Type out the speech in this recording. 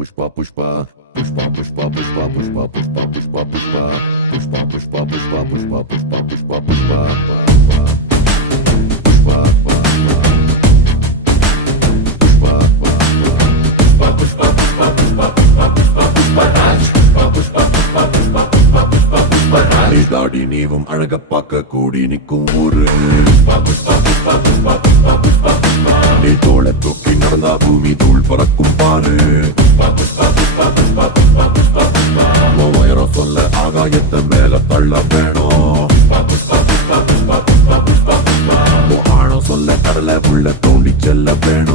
Pushpa pushpa pushpa pushpa pushpa pushpa pushpa pushpa pushpa pushpa pushpa pushpa pushpa pushpa pushpa pushpa தாடி நீவும் அழக பார்க்க கூடி நிற்கும் ஊரு நீ தோள தூக்கி நடந்தா பூமி தூள் பறக்கும் பாரு உயரம் சொல்ல ஆகாயத்தை மேல தள்ள வேணும் ஆழம் சொல்ல கடலை உள்ள தோண்டி செல்ல வேணும்